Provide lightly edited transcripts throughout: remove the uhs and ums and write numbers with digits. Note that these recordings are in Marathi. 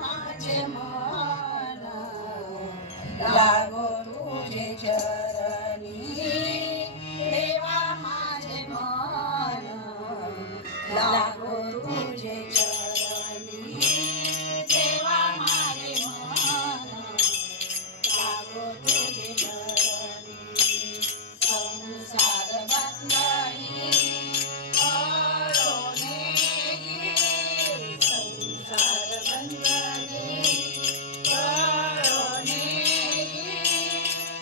माझे मन लागो तुझे चरणी देवा माझे मन लागो तुझे चरणी देवा माझे मन लागो तुझे चरणी संसार बंधनी संसार बंधनी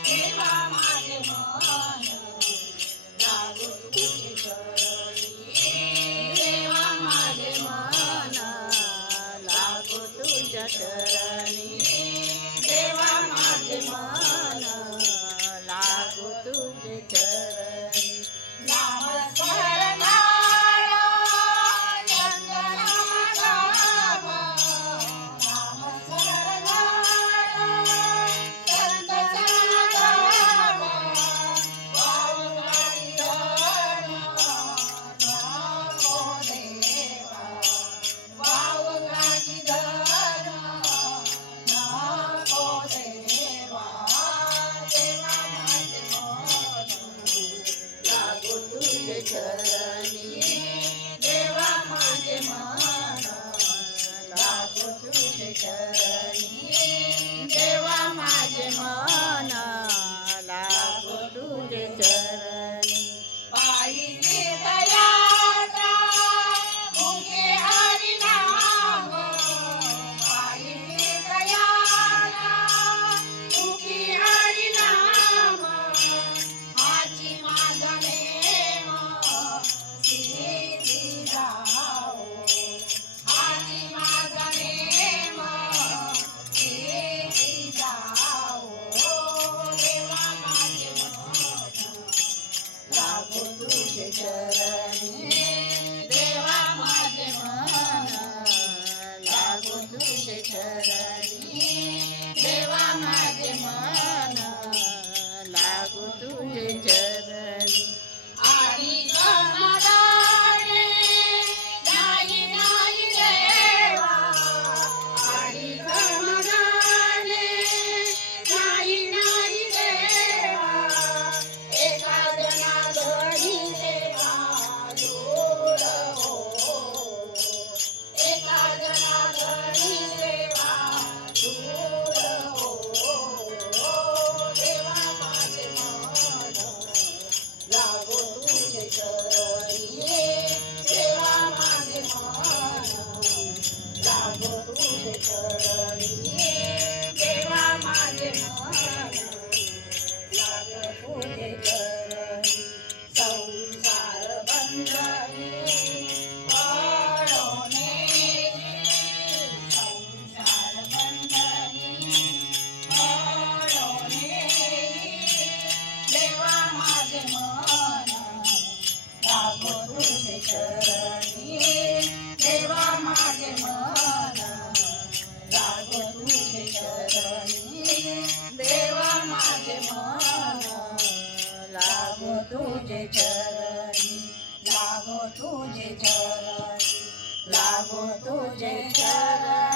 देवा माझे मन लागो तुझे चरणी देवा माझे मन लागो तुझ्या चरणी देवा माझे मन लागो तुझे चरणी नाम स्मरणाळ चंदनाम गाव नाम स्मरणाळ चंदनाम गाव वावगाडी धन नको देवा वावगाडी धन नको देवा देवा माझे मन लागो तुझे चरणी देवा माझे मन लागो तुझे चरणी देवा माझे मन लागो तुझे चरणी पायी दयाचा मुखे हरी नाम पायी दयाचा मुखे हरी नाम हाची माझा नेम सिद्धी जाओ हाची माझा नेम सिद्धी जाओ देवा माझे मन लागो तुझे चरणी देवा माझे मन लागो तुझे चरणी देवा माझे मन लागो तुझे चरणी आणि कमलाने नाही नाही देवा आणि कमलाने नाही नाही देवा एका जनार्दनी सेवा दूर हो एका जनार्दनी सेवा दूर हो देवा माझे मन लागो तुझे चरणी देवा माझे मन लागो तुझे चरणी देवा माझे मन लागो तुझे चरणी संसार बंधनी पळोने संसार बंधनी पळोने देवा माझे मन लागो तुझे चरणी देवा माझे मन लागो तुझे चरणी देवा माझे मन लागो तुझे चरणी लागो तुझे चरणी लागो तुझे चरणी